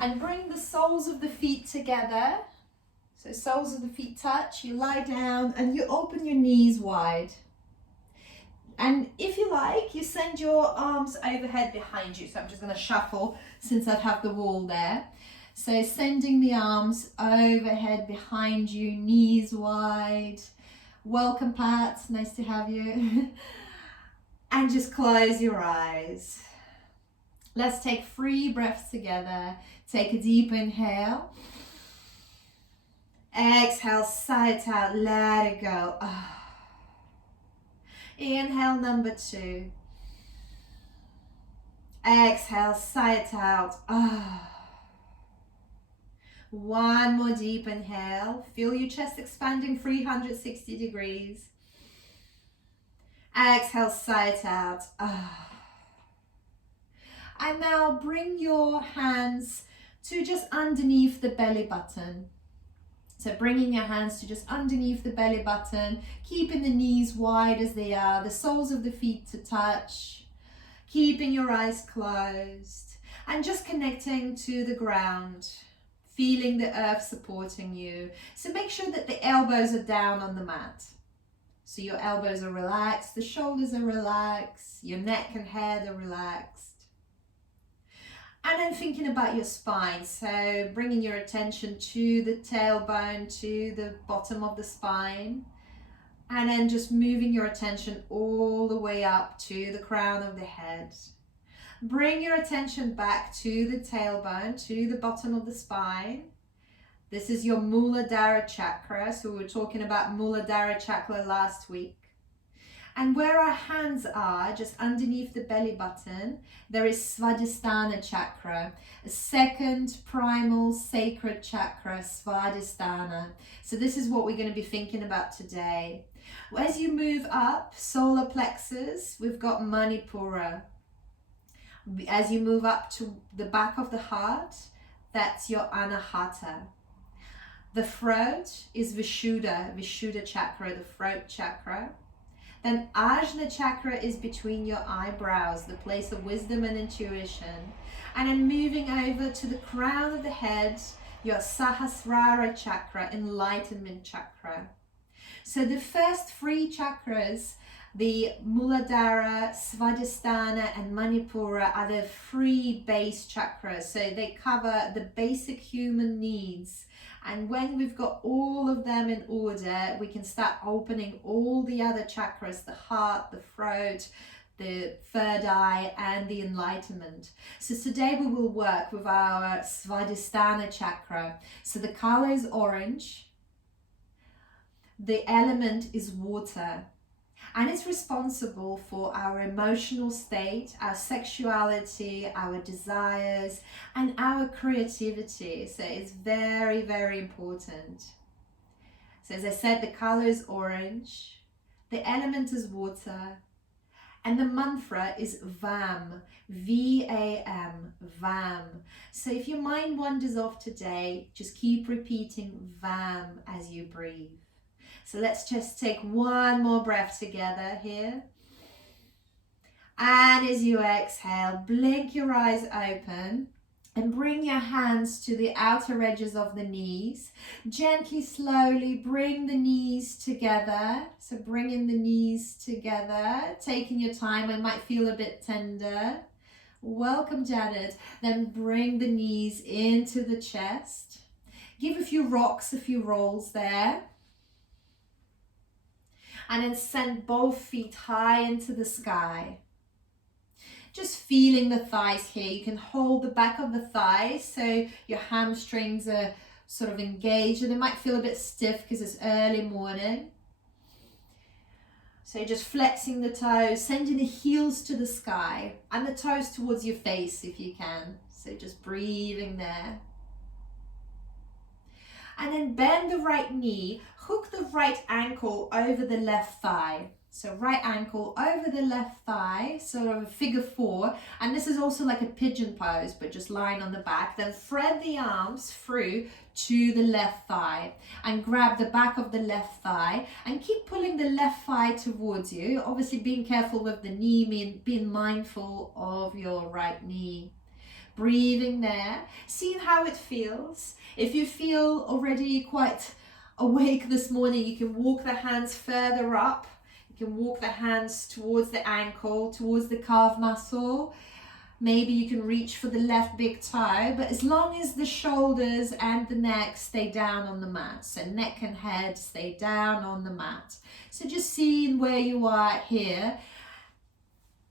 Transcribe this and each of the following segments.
And bring the soles of the feet together. So soles of the feet touch, you lie down and you open your knees wide. And if you like, you send your arms overhead behind you. So I'm just going to shuffle since I have the wall there. So sending the arms overhead behind you, knees wide. Welcome, Pat. Nice to have you. And just close your eyes. Let's take 3 breaths together. Take a deep inhale. Exhale, sigh it out, let it go. Inhale, number 2. Exhale, sigh it out. One more deep inhale. Feel your chest expanding 360 degrees. Exhale, sigh it out. And now bring your hands to just underneath the belly button. So bringing your hands to just underneath the belly button, keeping the knees wide as they are, the soles of the feet to touch, keeping your eyes closed, and just connecting to the ground, feeling the earth supporting you. So make sure that the elbows are down on the mat. So your elbows are relaxed, the shoulders are relaxed, your neck and head are relaxed. And then thinking about your spine, so bringing your attention to the tailbone, to the bottom of the spine, and then just moving your attention all the way up to the crown of the head. Bring your attention back to the tailbone, to the bottom of the spine. This is your Muladhara chakra, so we were talking about Muladhara chakra last week. And where our hands are, just underneath the belly button, there is Swadhistana chakra, a second primal sacred chakra, Swadhistana. So this is what we're going to be thinking about today. As you move up, solar plexus, we've got Manipura. As you move up to the back of the heart, that's your Anahata. The throat is Vishuddha chakra, the throat chakra. Then Ajna chakra is between your eyebrows, the place of wisdom and intuition. And then moving over to the crown of the head, your Sahasrara chakra, enlightenment chakra. So the first 3 chakras, the Muladhara, Swadhisthana and Manipura, are the 3 base chakras. So they cover the basic human needs. And when we've got all of them in order, we can start opening all the other chakras, the heart, the throat, the third eye, and the enlightenment. So today we will work with our Swadhisthana chakra. So the color is orange. The element is water. And it's responsible for our emotional state, our sexuality, our desires, and our creativity. So it's very, very important. So as I said, the color is orange, the element is water, and the mantra is VAM, V-A-M, VAM. So if your mind wanders off today, just keep repeating VAM as you breathe. So let's just take one more breath together here. And as you exhale, blink your eyes open and bring your hands to the outer edges of the knees. Gently, slowly bring the knees together. So bringing the knees together, taking your time. It might feel a bit tender. Welcome, Janet. Then bring the knees into the chest. Give a few rocks, a few rolls there. And then send both feet high into the sky. Just feeling the thighs here. You can hold the back of the thighs so your hamstrings are sort of engaged, and they might feel a bit stiff because it's early morning. So just flexing the toes, sending the heels to the sky and the toes towards your face if you can. So just breathing there. And then bend the right knee, hook the right ankle over the left thigh. So right ankle over the left thigh, sort of a figure 4. And this is also like a pigeon pose, but just lying on the back. Then thread the arms through to the left thigh and grab the back of the left thigh and keep pulling the left thigh towards you. Obviously being careful with the knee, being mindful of your right knee. Breathing there, seeing how it feels. If you feel already quite awake this morning, you can walk the hands further up. You can walk the hands towards the ankle, towards the calf muscle. Maybe you can reach for the left big toe, but as long as the shoulders and the neck stay down on the mat, so neck and head stay down on the mat. So just seeing where you are here.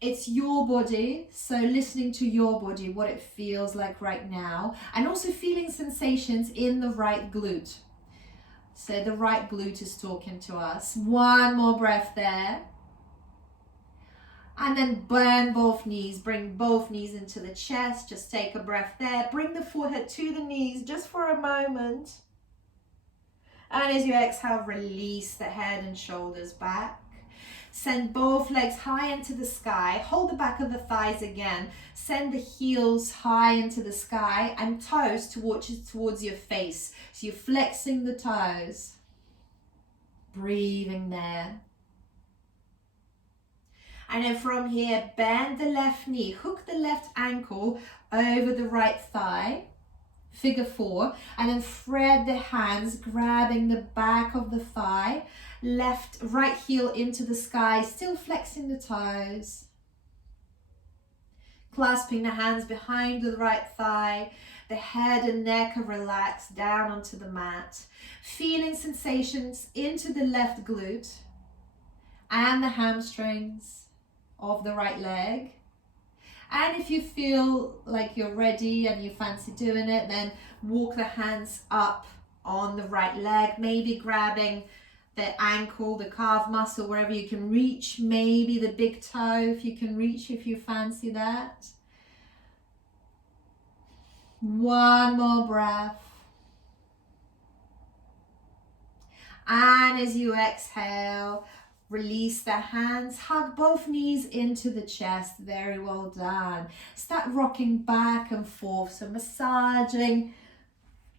It's your body, so listening to your body, what it feels like right now, and also feeling sensations in the right glute. So the right glute is talking to us. One more breath there. And then bend both knees, bring both knees into the chest, just take a breath there. Bring the forehead to the knees just for a moment. And as you exhale, release the head and shoulders back. Send both legs high into the sky. Hold the back of the thighs again. Send the heels high into the sky and toes towards your face. So you're flexing the toes. Breathing there. And then from here, bend the left knee, hook the left ankle over the right thigh, figure 4, and then thread the hands, grabbing the back of the thigh, right heel into the sky, still flexing the toes. Clasping the hands behind the right thigh, the head and neck are relaxed down onto the mat, feeling sensations into the left glute and the hamstrings of the right leg. And if you feel like you're ready and you fancy doing it, then walk the hands up on the right leg, maybe grabbing the ankle, the calf muscle, wherever you can reach, maybe the big toe if you can reach, if you fancy that. One more breath. And as you exhale, release the hands, hug both knees into the chest. Very well done. Start rocking back and forth, so massaging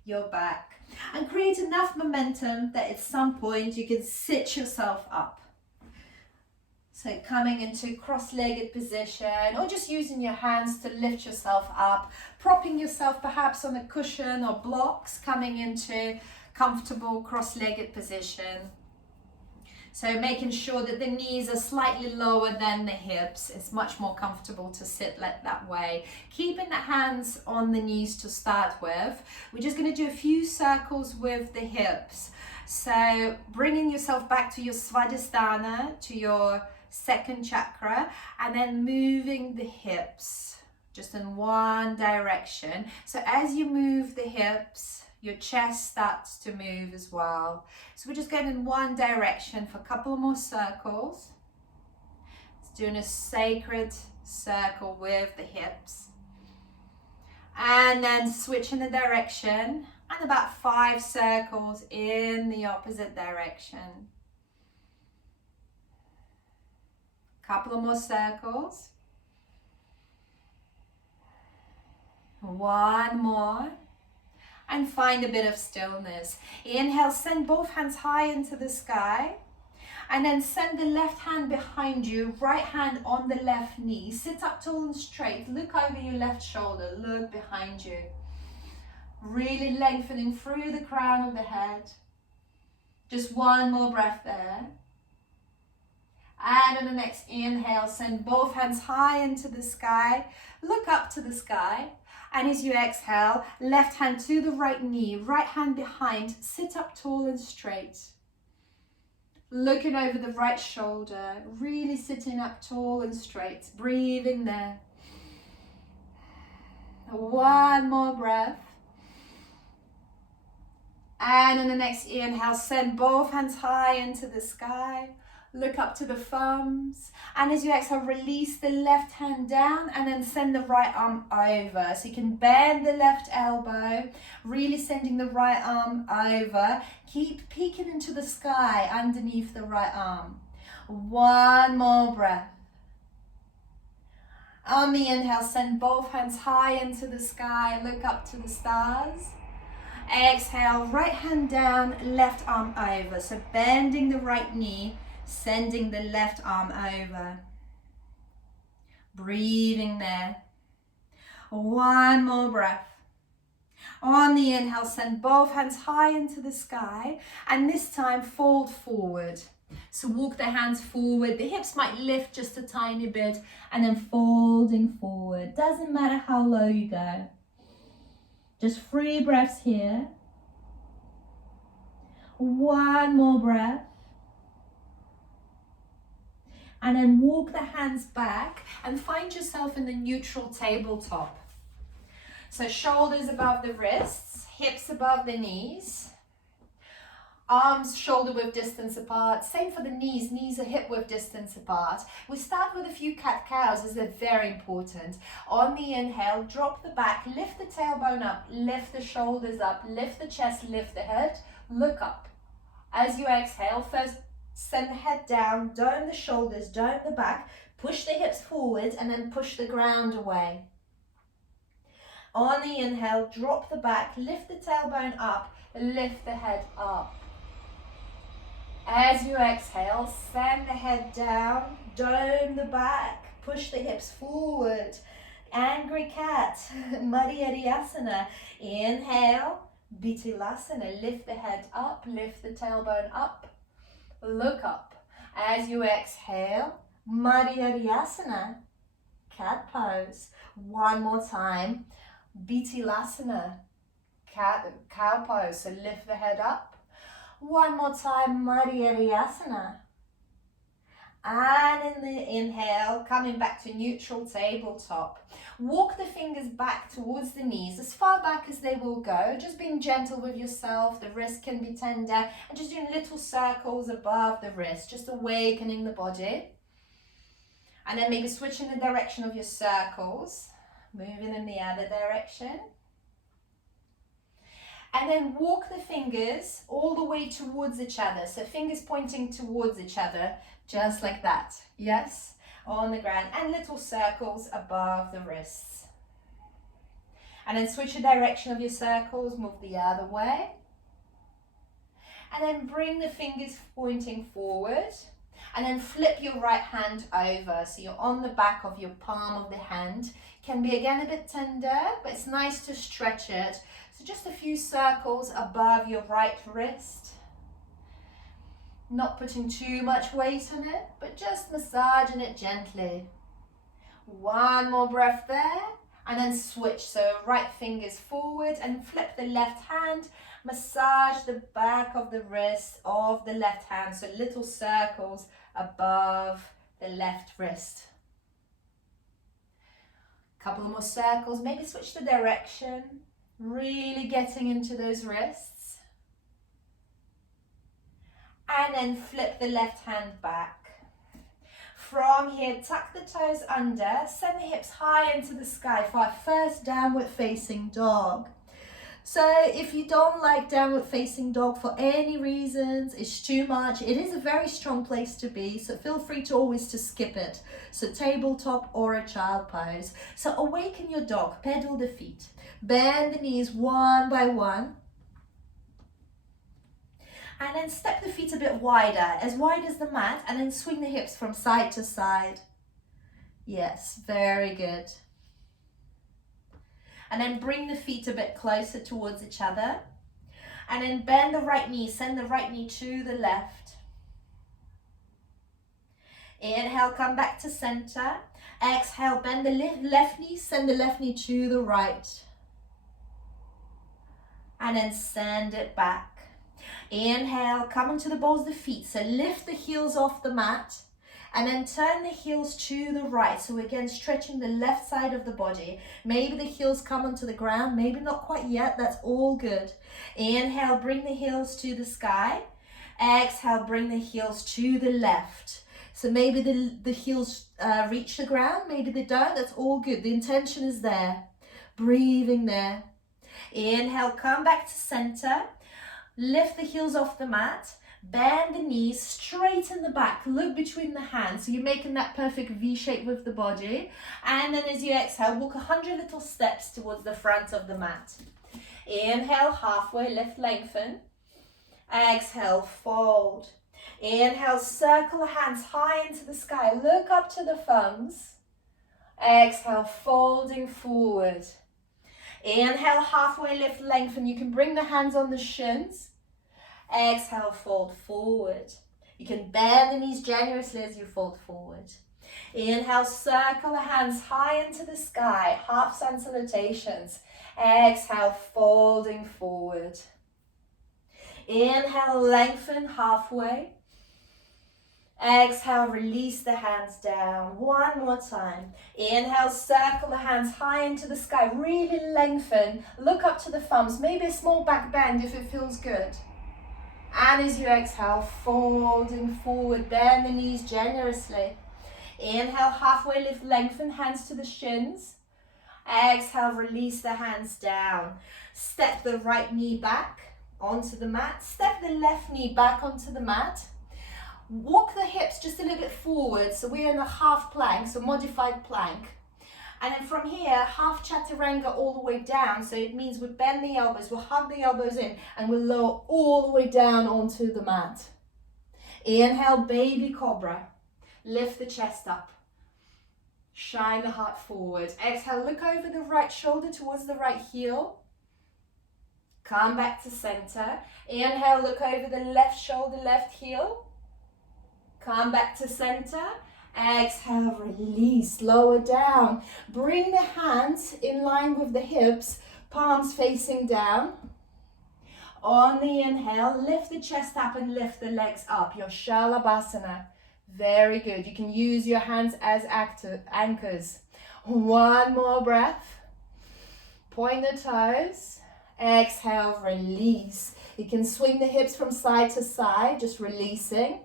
your back. And create enough momentum that at some point you can sit yourself up. So coming into cross-legged position, or just using your hands to lift yourself up, propping yourself perhaps on a cushion or blocks, coming into comfortable cross-legged position. So making sure that the knees are slightly lower than the hips. It's much more comfortable to sit like that way. Keeping the hands on the knees to start with. We're just going to do a few circles with the hips. So bringing yourself back to your Swadhistana, to your second chakra, and then moving the hips just in one direction. So as you move the hips, your chest starts to move as well. So we're just going in one direction for a couple more circles. It's doing a sacred circle with the hips. And then switching the direction, and about 5 circles in the opposite direction. Couple of more circles. One more. And find a bit of stillness. Inhale, send both hands high into the sky. And then send the left hand behind you, right hand on the left knee. Sit up tall and straight. Look over your left shoulder. Look behind you. Really lengthening through the crown of the head. Just one more breath there. And on the next inhale, send both hands high into the sky. Look up to the sky. And as you exhale, left hand to the right knee, right hand behind, sit up tall and straight. Looking over the right shoulder, really sitting up tall and straight, breathing there. One more breath. And on the next inhale, send both hands high into the sky. Look up to the thumbs, and as you exhale, release the left hand down and then send the right arm over. So you can bend the left elbow, really sending the right arm over. Keep peeking into the sky underneath the right arm. One more breath. On the inhale, send both hands high into the sky, look up to the stars. Exhale, right hand down, left arm over. So bending the right knee, sending the left arm over. Breathing there. One more breath. On the inhale, send both hands high into the sky, and this time fold forward. So walk the hands forward, the hips might lift just a tiny bit, and then folding forward. Doesn't matter how low you go. Just 3 breaths here. One more breath. And then walk the hands back and find yourself in the neutral tabletop. So shoulders above the wrists, hips above the knees, arms shoulder width distance apart. Same for the knees, knees are hip width distance apart. We start with a few cat-cows as they're very important. On the inhale, drop the back, lift the tailbone up, lift the shoulders up, lift the chest, lift the head, look up. As you exhale, first send the head down, dome the shoulders, dome the back, push the hips forward, and then push the ground away. On the inhale, drop the back, lift the tailbone up, lift the head up. As you exhale, send the head down, dome the back, push the hips forward. Angry cat, Madhyasana. Inhale, Bitilasana, lift the head up, lift the tailbone up, look up. As you exhale, Madhyasana, cat pose. One more time, Bitilasana, cow pose. So lift the head up. One more time, Madhyasana. And in the inhale, coming back to neutral tabletop. Walk the fingers back towards the knees, as far back as they will go. Just being gentle with yourself. The wrist can be tender. And just doing little circles above the wrist, just awakening the body. And then maybe switching the direction of your circles. Moving in the other direction. And then walk the fingers all the way towards each other. So fingers pointing towards each other, just like that. Yes, on the ground. And little circles above the wrists. And then switch the direction of your circles, move the other way. And then bring the fingers pointing forward. And then flip your right hand over. So you're on the back of your palm of the hand. Can be again a bit tender, but it's nice to stretch it. So just a few circles above your right wrist. Not putting too much weight on it, but just massaging it gently. One more breath there, and then switch. So right fingers forward and flip the left hand. Massage the back of the wrist of the left hand. So little circles above the left wrist. Couple more circles, maybe switch the direction. Really getting into those wrists. And then flip the left hand back. From here, tuck the toes under, send the hips high into the sky for our first downward facing dog. So if you don't like downward facing dog for any reasons, it's too much, it is a very strong place to be, so feel free to always to skip it. So tabletop or a child pose. So awaken your dog, pedal the feet. Bend the knees one by one. And then step the feet a bit wider, as wide as the mat, and then swing the hips from side to side. Yes, very good. And then bring the feet a bit closer towards each other. And then bend the right knee, send the right knee to the left. Inhale, come back to center. Exhale, bend the left knee, send the left knee to the right. And then send it back. Inhale, come onto the balls of the feet. So lift the heels off the mat. And then turn the heels to the right. So again, stretching the left side of the body. Maybe the heels come onto the ground, maybe not quite yet, that's all good. Inhale, bring the heels to the sky. Exhale, bring the heels to the left. So maybe the heels reach the ground, maybe they don't, that's all good. The intention is there. Breathing there. Inhale, come back to center. Lift the heels off the mat. Bend the knees, straighten the back, look between the hands. So you're making that perfect V shape with the body. And then as you exhale, walk 100 little steps towards the front of the mat. Inhale, halfway, lift, lengthen. Exhale, fold. Inhale, circle the hands high into the sky. Look up to the thumbs. Exhale, folding forward. Inhale, halfway lift, lengthen. You can bring the hands on the shins. Exhale, fold forward. You can bend the knees generously as you fold forward. Inhale, circle the hands high into the sky, half sun salutations. Exhale, folding forward. Inhale, lengthen halfway. Exhale, release the hands down. One more time. Inhale, circle the hands high into the sky. Really lengthen. Look up to the thumbs. Maybe a small back bend if it feels good. And as you exhale, folding forward. Bend the knees generously. Inhale, halfway lift, lengthen, hands to the shins. Exhale, release the hands down. Step the right knee back onto the mat. Step the left knee back onto the mat. Walk the hips just a little bit forward, so we're in a half plank, so modified plank. And then from here, half chaturanga all the way down, so it means we bend the elbows, we'll hug the elbows in, and we'll lower all the way down onto the mat. Inhale, baby cobra. Lift the chest up. Shine the heart forward. Exhale, look over the right shoulder towards the right heel. Come back to center. Inhale, look over the left shoulder, left heel. Come back to center. Exhale, release, lower down. Bring the hands in line with the hips, palms facing down. On the inhale, lift the chest up and lift the legs up, your Shalabhasana. Very good. You can use your hands as anchors. One more breath. Point the toes. Exhale, release. You can swing the hips from side to side, just releasing.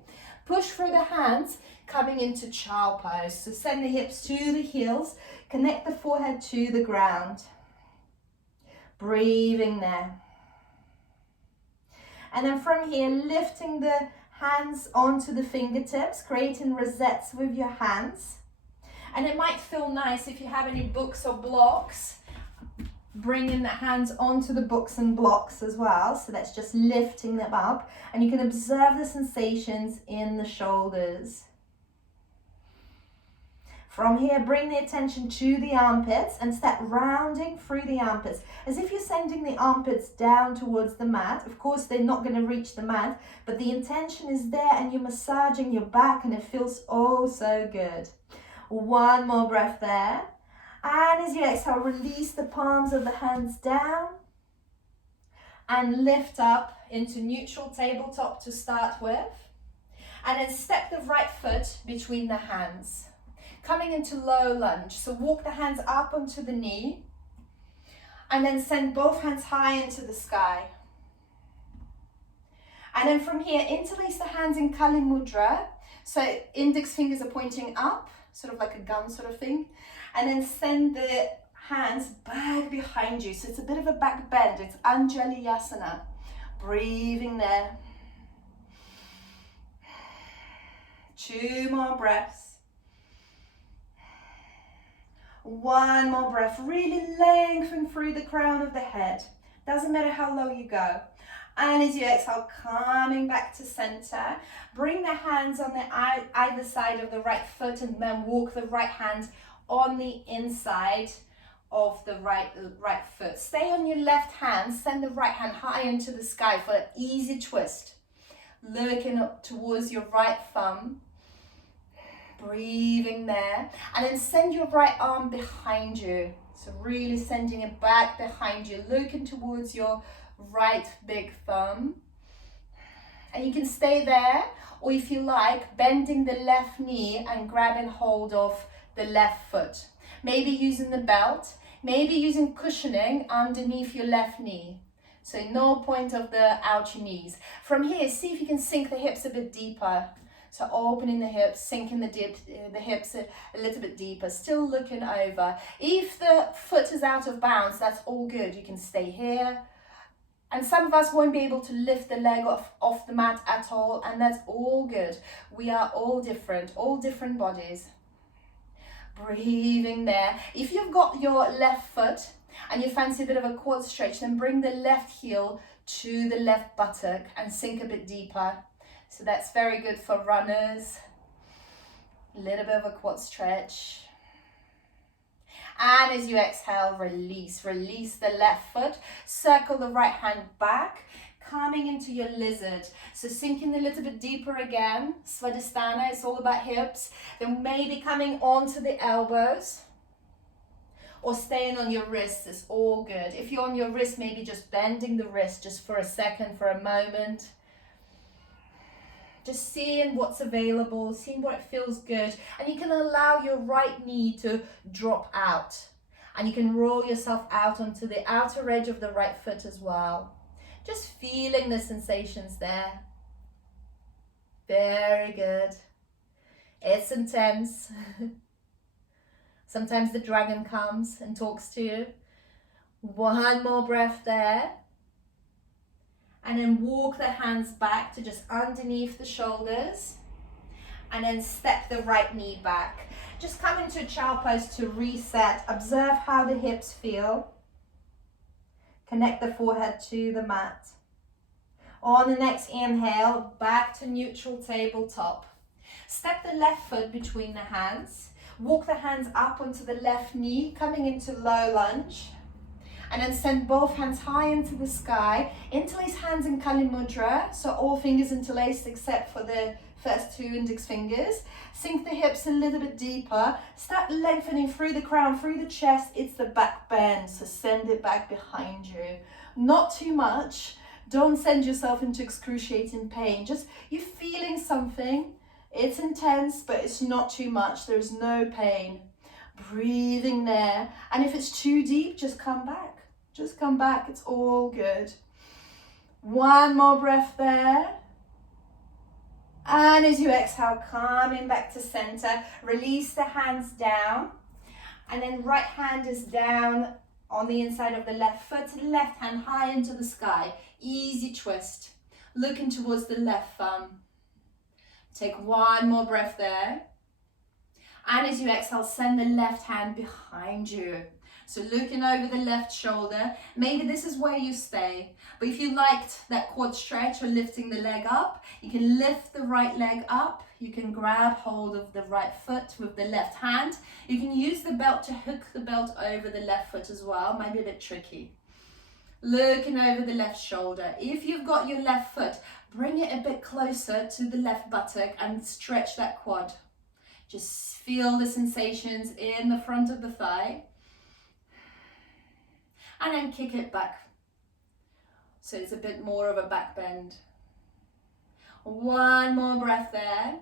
Push through the hands, coming into child pose. So send the hips to the heels, connect the forehead to the ground. Breathing there. And then from here, lifting the hands onto the fingertips, creating rosettes with your hands. And it might feel nice if you have any books or blocks, bringing the hands onto the books and blocks as well. So that's just lifting them up, and you can observe the sensations in the shoulders. From here, bring the attention to the armpits and start rounding through the armpits, as if you're sending the armpits down towards the mat. Of course, they're not going to reach the mat, but the intention is there, and you're massaging your back, and it feels oh so good. One more breath there. And as you exhale, release the palms of the hands down and lift up into neutral tabletop to start with. And then step the right foot between the hands. Coming into low lunge. So walk the hands up onto the knee and then send both hands high into the sky. And then from here, interlace the hands in Kali Mudra. So index fingers are pointing up, sort of like a gun sort of thing. And then send the hands back behind you. So it's a bit of a back bend. It's Anjalayasana. Breathing there. 2 more breaths. One more breath. Really lengthen through the crown of the head. Doesn't matter how low you go. And as you exhale, coming back to center. Bring the hands on the either side of the right foot, and then walk the right hand on the inside of the right foot. Stay on your left hand, send the right hand high into the sky for an easy twist. Looking up towards your right thumb. Breathing there. And then send your right arm behind you. So really sending it back behind you. Looking towards your right big thumb. And you can stay there, or if you like, bending the left knee and grabbing hold of the left foot. Maybe using the belt, maybe using cushioning underneath your left knee. So no point of the outer knees. From here, see if you can sink the hips a bit deeper. So opening the hips, sinking the hips a little bit deeper, still looking over. If the foot is out of bounds, that's all good. You can stay here. And some of us won't be able to lift the leg off the mat at all, and that's all good. We are all different bodies. Breathing there. If you've got your left foot and you fancy a bit of a quad stretch, then bring the left heel to the left buttock and sink a bit deeper. So that's very good for runners. A little bit of a quad stretch. And as you exhale, release. Release the left foot. Circle the right hand back, coming into your lizard. So sinking a little bit deeper again. Swadhistana, it's all about hips. Then maybe coming onto the elbows. Or staying on your wrists is all good. If you're on your wrist, maybe just bending the wrist just for a second, for a moment. Just seeing what's available, seeing what feels good. And you can allow your right knee to drop out. And you can roll yourself out onto the outer edge of the right foot as well. Just feeling the sensations there. Very good. It's intense. Sometimes the dragon comes and talks to you. One more breath there. And then walk the hands back to just underneath the shoulders. And then step the right knee back. Just come into a child pose to reset. Observe how the hips feel. Connect the forehead to the mat. On the next inhale, back to neutral tabletop. Step the left foot between the hands. Walk the hands up onto the left knee, coming into low lunge. And then send both hands high into the sky. Interlace hands in Kali Mudra, so all fingers interlaced except for the first 2 index fingers. Sink the hips a little bit deeper. Start lengthening through the crown, through the chest. It's the back bend, so send it back behind you. Not too much. Don't send yourself into excruciating pain. Just you're feeling something. It's intense, but it's not too much. There's no pain. Breathing there. And if it's too deep, just come back. Just come back. It's all good. One more breath there. And as you exhale, coming back to center, release the hands down. And then right hand is down on the inside of the left foot, left hand high into the sky. Easy twist. Looking towards the left thumb. Take one more breath there. And as you exhale, send the left hand behind you. So looking over the left shoulder, maybe this is where you stay. But if you liked that quad stretch or lifting the leg up, you can lift the right leg up. You can grab hold of the right foot with the left hand. You can use the belt to hook the belt over the left foot as well. Might be a bit tricky. Looking over the left shoulder. If you've got your left foot, bring it a bit closer to the left buttock and stretch that quad. Just feel the sensations in the front of the thigh. And then kick it back. So it's a bit more of a back bend. One more breath there.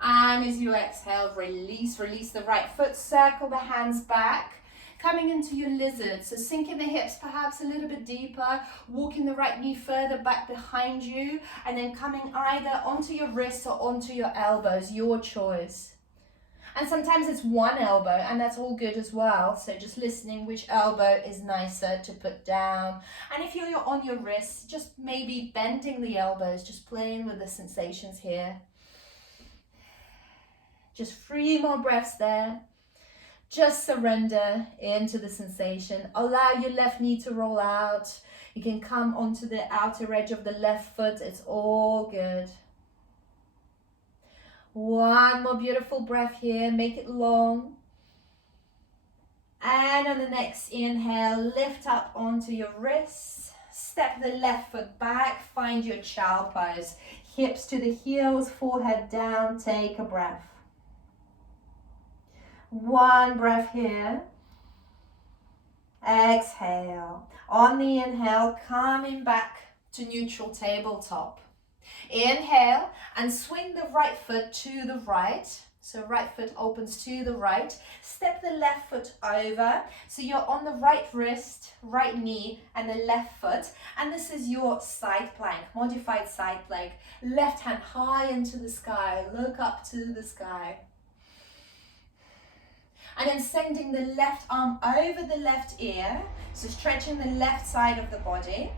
And as you exhale, release the right foot, circle the hands back. Coming into your lizard, so sinking the hips perhaps a little bit deeper, walking the right knee further back behind you, and then coming either onto your wrists or onto your elbows, your choice. And sometimes it's one elbow, and that's all good as well. So just listening which elbow is nicer to put down. And if you're on your wrists, just maybe bending the elbows, just playing with the sensations here. Just 3 more breaths there. Just surrender into the sensation. Allow your left knee to roll out. You can come onto the outer edge of the left foot. It's all good. One more beautiful breath here. Make it long. And on the next inhale, lift up onto your wrists. Step the left foot back. Find your child pose. Hips to the heels, forehead down. Take a breath. One breath here. Exhale. On the inhale, coming back to neutral tabletop. Inhale and swing the right foot to the right. So right foot opens to the right. Step the left foot over. So you're on the right wrist, right knee, and the left foot. And this is your side plank, modified side plank. Left hand high into the sky. Look up to the sky. And then sending the left arm over the left ear. So stretching the left side of the body.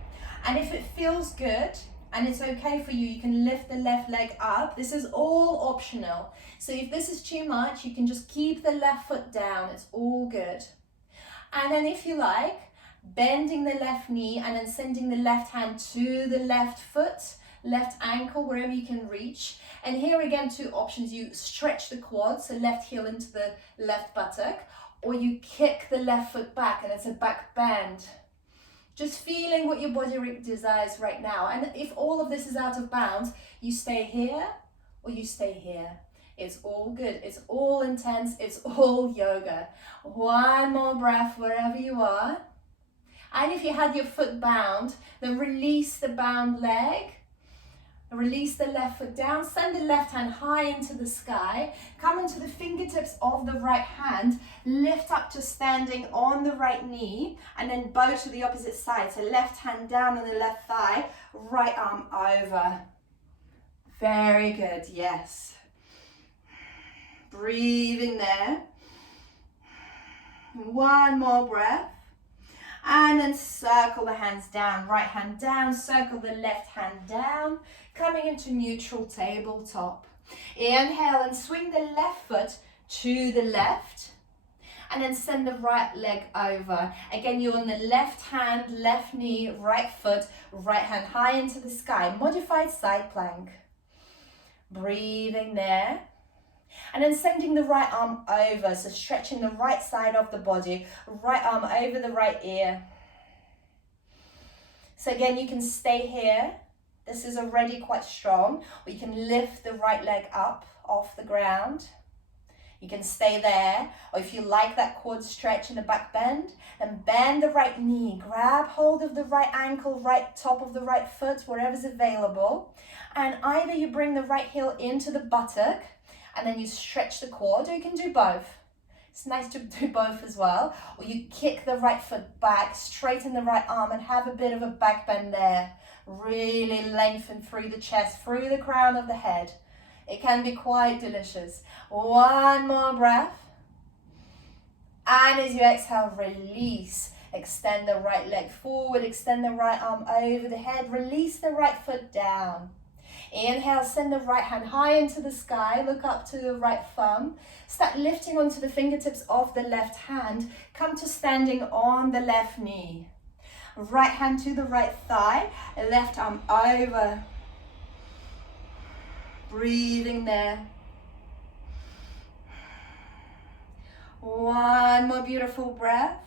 And if it feels good, and it's okay for you, you can lift the left leg up. This is all optional. So if this is too much, you can just keep the left foot down. It's all good. And then if you like, bending the left knee and then sending the left hand to the left foot. left ankle, wherever you can reach. And here again, two options. You stretch the quad, so left heel into the left buttock, or you kick the left foot back and it's a back bend. Just feeling what your body desires right now. And if all of this is out of bounds, you stay here or you stay here. It's all good. It's all intense. It's all yoga. One more breath wherever you are. And if you had your foot bound, then release the bound leg. Release the left foot down. Send the left hand high into the sky. Come into the fingertips of the right hand. Lift up to standing on the right knee. And then bow to the opposite side. So left hand down on the left thigh. Right arm over. Very good. Yes. Breathing there. One more breath. And then circle the hands down, right hand down, circle the left hand down, coming into neutral tabletop. Inhale and swing the left foot to the left, and then send the right leg over. Again, you're on the left hand, left knee, right foot, right hand high into the sky, modified side plank. Breathing there. And then sending the right arm over, so stretching the right side of the body, right arm over the right ear. So again, you can stay here. This is already quite strong. Or you can lift the right leg up off the ground. You can stay there. Or if you like that quad stretch in the back bend, then bend the right knee. Grab hold of the right ankle, right top of the right foot, wherever's available. And either you bring the right heel into the buttock, and then you stretch the quad, or you can do both. It's nice to do both as well. Or you kick the right foot back, straighten the right arm, and have a bit of a back bend there. Really lengthen through the chest, through the crown of the head. It can be quite delicious. One more breath. And as you exhale, release. Extend the right leg forward, extend the right arm over the head, release the right foot down. Inhale, send the right hand high into the sky, look up to the right thumb. Start lifting onto the fingertips of the left hand. Come to standing on the left knee. Right hand to the right thigh, left arm over. Breathing there. One more beautiful breath.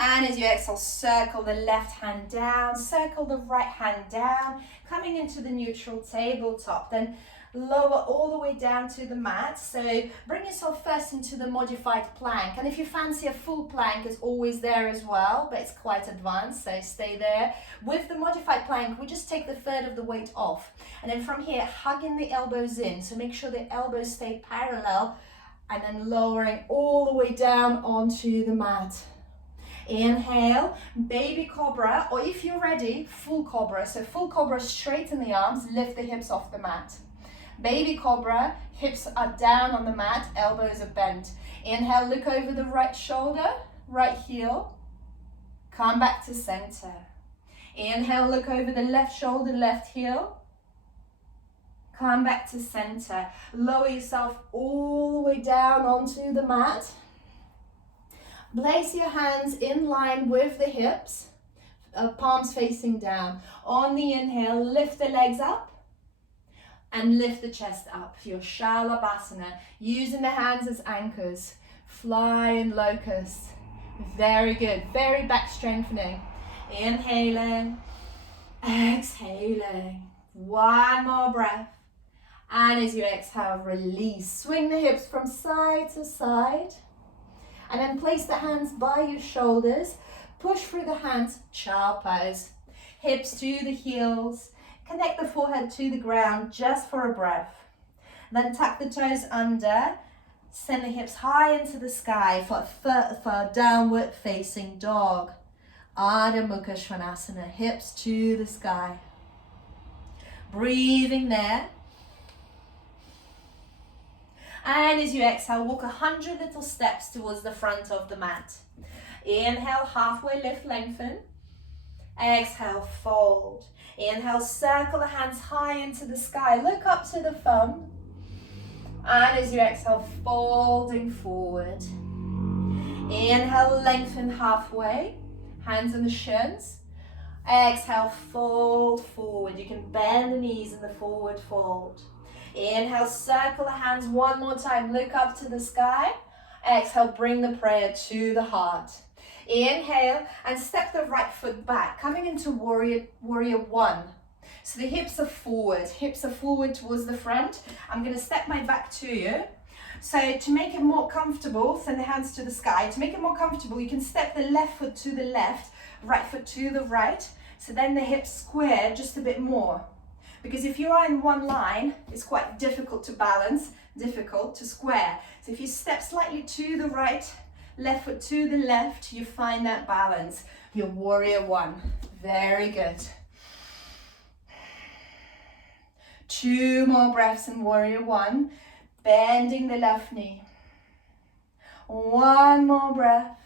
And as you exhale, circle the left hand down, circle the right hand down, coming into the neutral tabletop. Then lower all the way down to the mat. So bring yourself first into the modified plank. And if you fancy a full plank, it's always there as well, but it's quite advanced, so stay there. With the modified plank, we just take the third of the weight off. And then from here, hugging the elbows in. So make sure the elbows stay parallel, and then lowering all the way down onto the mat. Inhale, baby cobra, or if you're ready, full cobra. So full cobra, straighten the arms, lift the hips off the mat. Baby cobra, hips are down on the mat, elbows are bent. Inhale, look over the right shoulder, right heel. Come back to center. Inhale, look over the left shoulder, left heel. Come back to center. Lower yourself all the way down onto the mat. Place your hands in line with the hips, palms facing down. On the inhale, lift the legs up and lift the chest up. Your Shalabhasana, using the hands as anchors. Flying locust. Very good. Very back strengthening. Inhaling, exhaling. One more breath. And as you exhale, release. Swing the hips from side to side. And then place the hands by your shoulders. Push through the hands, child pose. Hips to the heels. Connect the forehead to the ground just for a breath. Then tuck the toes under. Send the hips high into the sky for a downward facing dog. Ardha Mukha Svanasana, hips to the sky. Breathing there. And as you exhale, walk 100 little steps towards the front of the mat. Inhale, halfway lift, lengthen. Exhale, fold. Inhale, circle the hands high into the sky. Look up to the thumb. And as you exhale, folding forward. Inhale, lengthen halfway. Hands on the shins. Exhale, fold forward. You can bend the knees in the forward fold. Inhale, circle the hands one more time. Look up to the sky. Exhale, bring the prayer to the heart. Inhale and step the right foot back, coming into warrior one. So the hips are forward towards the front. I'm going to step my back to you. So to make it more comfortable, send the hands to the sky. To make it more comfortable, you can step the left foot to the left, right foot to the right. So then the hips square just a bit more. Because if you are in one line, it's quite difficult to balance, difficult to square. So if you step slightly to the right, left foot to the left, you find that balance. Your warrior one. Very good. 2 more breaths in warrior one. Bending the left knee. 1 more breath.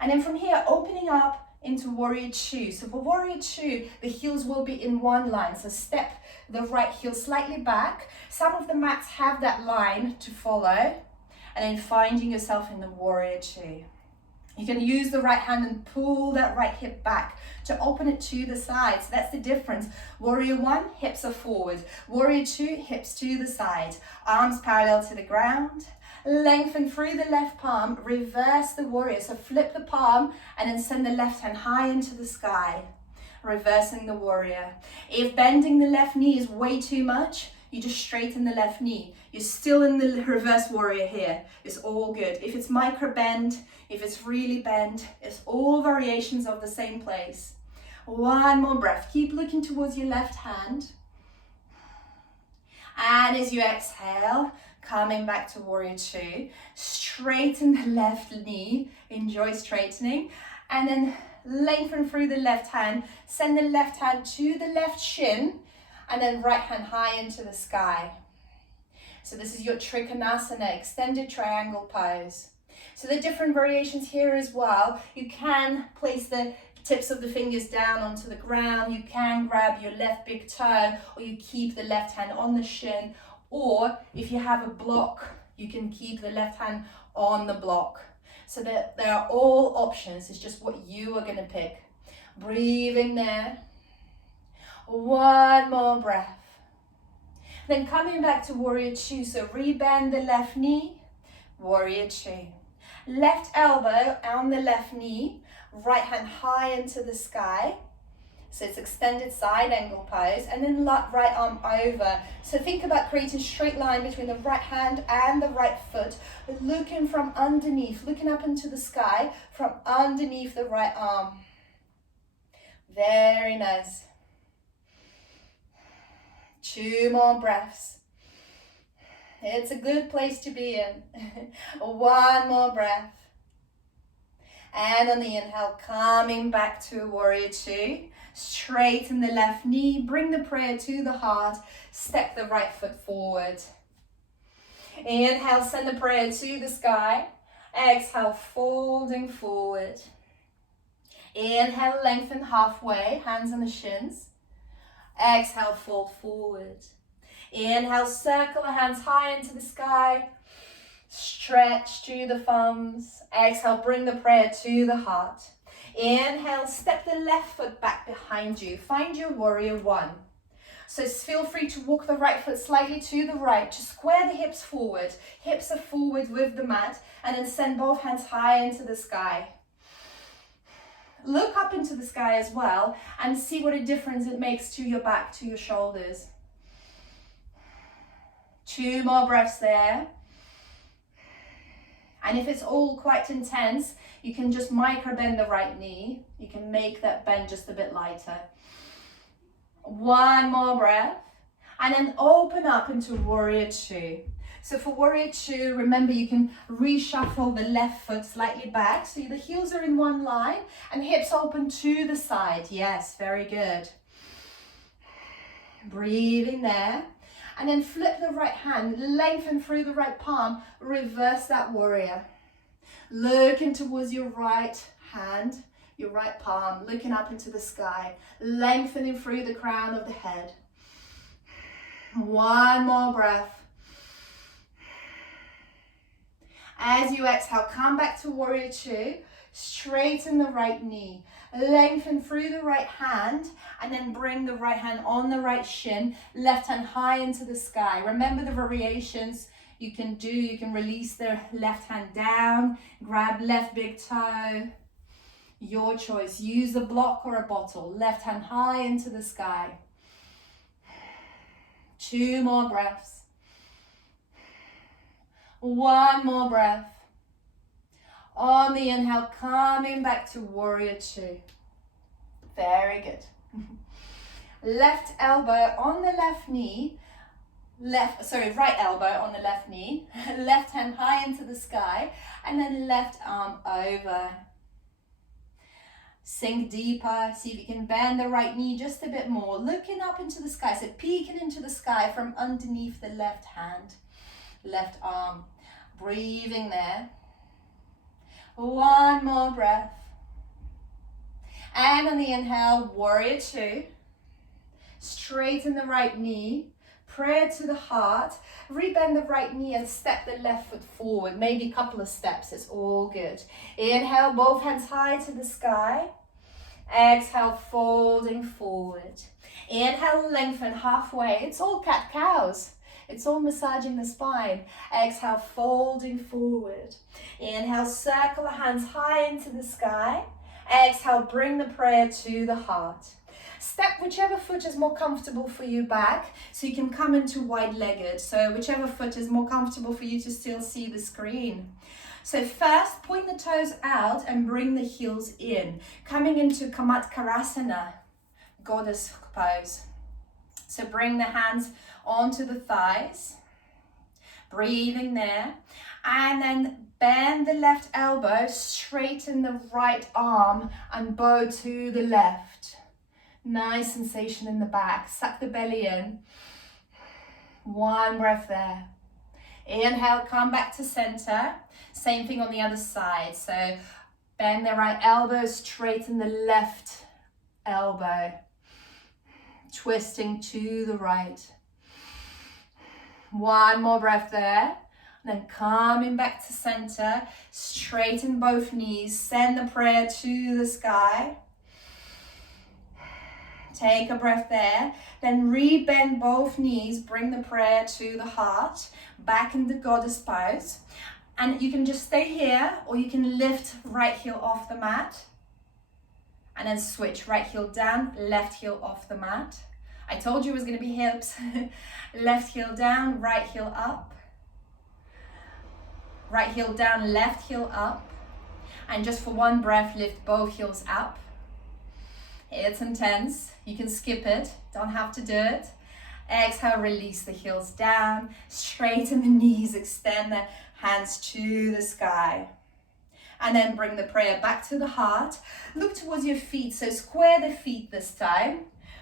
And then from here, opening up into warrior two. So for warrior two, the heels will be in one line. So step the right heel slightly back. Some of the mats have that line to follow. And then finding yourself in the warrior two. You can use the right hand and pull that right hip back to open it to the side. So that's the difference. Warrior one, hips are forward. Warrior two, hips to the side. Arms parallel to the ground. Lengthen through the left palm. Reverse the warrior. So flip the palm and then send the left hand high into the sky. Reversing the warrior. If bending the left knee is way too much, you just straighten the left knee. You're still in the reverse warrior here. It's all good. If it's micro bend, if it's really bent, it's all variations of the same place. 1 more breath. Keep looking towards your left hand. And as you exhale, coming back to warrior two, straighten the left knee. Enjoy straightening. And then lengthen through the left hand. Send the left hand to the left shin. And then right hand high into the sky. So this is your Trikonasana, extended triangle pose. So the different variations here as well. You can place the tips of the fingers down onto the ground. You can grab your left big toe, or you keep the left hand on the shin. Or if you have a block, you can keep the left hand on the block. So there are all options. It's just what you are going to pick. Breathing there. 1 more breath. Then coming back to warrior two. So rebend the left knee. Warrior two. Left elbow on the left knee. Right hand high into the sky. So it's extended side angle pose. And then right arm over. So think about creating a straight line between the right hand and the right foot. Looking from underneath. Looking up into the sky from underneath the right arm. Very nice. 2 more breaths. It's a good place to be in. 1 more breath. And on the inhale, coming back to warrior two. Straighten the left knee, bring the prayer to the heart, step the right foot forward. Inhale, send the prayer to the sky. Exhale, folding forward. Inhale, lengthen halfway, hands on the shins. Exhale, fold forward. Inhale, circle the hands high into the sky. Stretch through the thumbs. Exhale, bring the prayer to the heart. Inhale, step the left foot back behind you. Find your warrior one. So feel free to walk the right foot slightly to the right. Just square the hips forward. Hips are forward with the mat. And then send both hands high into the sky. Look up into the sky as well and see what a difference it makes to your back, to your shoulders. 2 more breaths there. And if it's all quite intense, you can just micro bend the right knee. You can make that bend just a bit lighter. 1 more breath. And then open up into warrior two. So for warrior two, remember you can reshuffle the left foot slightly back. So the heels are in one line and hips open to the side. Yes, very good. Breathing there. And then flip the right hand, lengthen through the right palm, reverse that warrior. Looking towards your right hand, your right palm, looking up into the sky, lengthening through the crown of the head. 1 more breath. As you exhale, come back to warrior two. Straighten the right knee. Lengthen through the right hand and then bring the right hand on the right shin. Left hand high into the sky. Remember the variations you can do. You can release the left hand down. Grab left big toe. Your choice. Use a block or a bottle. Left hand high into the sky. 2 more breaths. 1 more breath. On the inhale, coming back to warrior two. Very good. Left elbow on the left knee. Right elbow on the left knee. Left hand high into the sky. And then left arm over. Sink deeper. See if you can bend the right knee just a bit more. Looking up into the sky. So peeking into the sky from underneath the left hand. Left arm. Breathing there. 1 more breath. And on the inhale, warrior two. Straighten the right knee. Prayer to the heart. Rebend the right knee and step the left foot forward. Maybe a couple of steps. It's all good. Inhale, both hands high to the sky. Exhale, folding forward. Inhale, lengthen halfway. It's all cat-cows. It's all massaging the spine. Exhale, folding forward. Inhale, circle the hands high into the sky. Exhale, bring the prayer to the heart. Step whichever foot is more comfortable for you back, so you can come into wide-legged. So whichever foot is more comfortable for you to still see the screen. So first, point the toes out and bring the heels in. Coming into Kamatkarasana, goddess pose. So bring the hands onto the thighs, breathing there, and then bend the left elbow, straighten the right arm and bow to the left. Nice sensation in the back. Suck the belly in. 1 breath there. Inhale, come back to center. Same thing on the other side. So bend the right elbow, straighten the left elbow. Twisting to the right. 1 more breath there. Then coming back to center. Straighten both knees. Send the prayer to the sky. Take a breath there. Then rebend both knees. Bring the prayer to the heart. Back in the goddess pose. And you can just stay here, or you can lift right heel off the mat. And then switch. Right heel down, left heel off the mat. I told you it was going to be hips. Left heel down, right heel up. Right heel down, left heel up. And just for 1 breath, lift both heels up. It's intense. You can skip it. Don't have to do it. Exhale, release the heels down. Straighten the knees, extend the hands to the sky. And then bring the prayer back to the heart. Look towards your feet. So square the feet this time.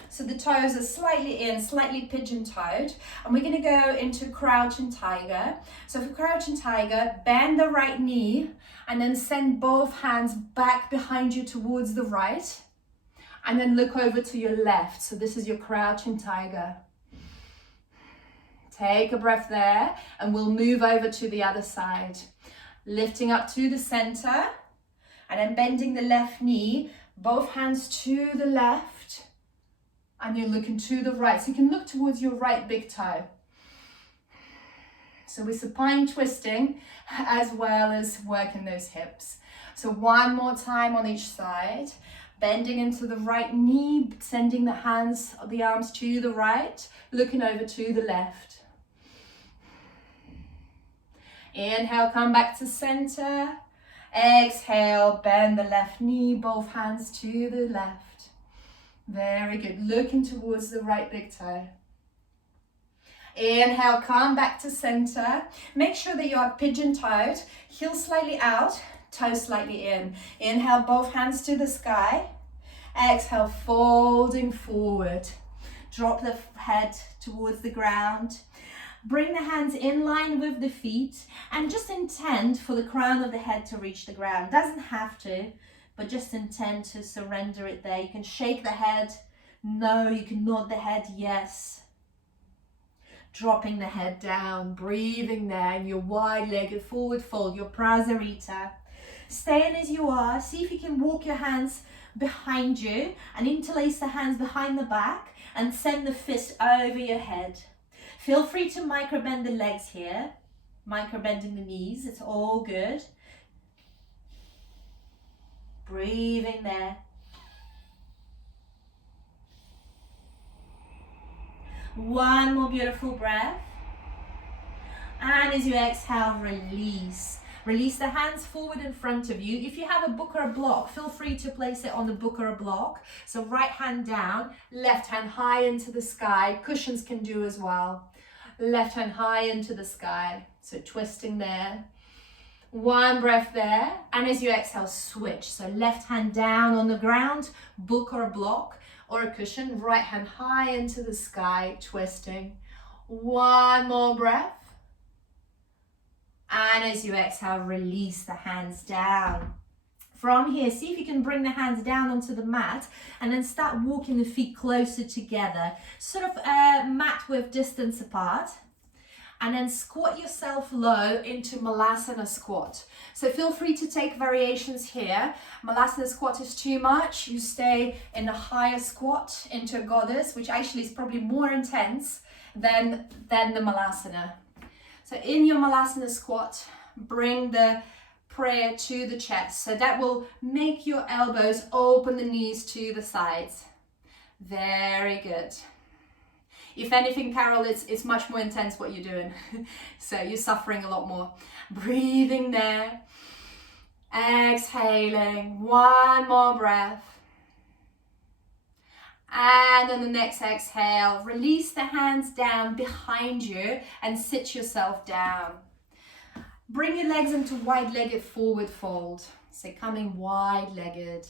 So the toes are slightly in, slightly pigeon-toed. And we're going to go into crouching tiger. So for crouching tiger, bend the right knee and then send both hands back behind you towards the right. And then look over to your left. So this is your crouching tiger. Take a breath there and we'll move over to the other side. Lifting up to the center and then bending the left knee, both hands to the left. And you're looking to the right. So you can look towards your right big toe. So we're supine twisting as well as working those hips. So 1 more time on each side. Bending into the right knee, sending the arms to the right, looking over to the left. Inhale, come back to center. Exhale, bend the left knee, both hands to the left. Very good. Looking towards the right big toe. Inhale, come back to center. Make sure that you are pigeon-toed, heel slightly out, toe slightly in. Inhale, both hands to the sky. Exhale, folding forward. Drop the head towards the ground. Bring the hands in line with the feet and just intend for the crown of the head to reach the ground. Doesn't have to, but just intend to surrender it there. You can shake the head. No, you can nod the head. Yes. Dropping the head down, breathing there in your wide-legged forward fold, your Prasarita. Staying as you are. See if you can walk your hands behind you and interlace the hands behind the back and send the fist over your head. Feel free to micro-bend the legs here, micro-bending the knees, it's all good. Breathing there. One more beautiful breath. And as you exhale, release. Release the hands forward in front of you. If you have a book or a block, feel free to place it on the book or a block. So right hand down, left hand high into the sky. Cushions can do as well. Left hand high into the sky. So twisting there. One breath there. And as you exhale, switch. So left hand down on the ground, book or a block or a cushion. Right hand high into the sky, twisting. One more breath. And as you exhale, release the hands down. From here, see if you can bring the hands down onto the mat and then start walking the feet closer together. Sort of mat width distance apart. And then squat yourself low into Malasana squat. So feel free to take variations here. Malasana squat is too much. You stay in a higher squat into a goddess, which actually is probably more intense than the Malasana. So in your Malasana squat, bring the prayer to the chest. So that will make your elbows open the knees to the sides. Very good. If anything, Carol, it's much more intense what you're doing. So you're suffering a lot more. Breathing there. Exhaling. One more breath. And on the next exhale, release the hands down behind you and sit yourself down. Bring your legs into wide-legged forward fold. So coming wide-legged.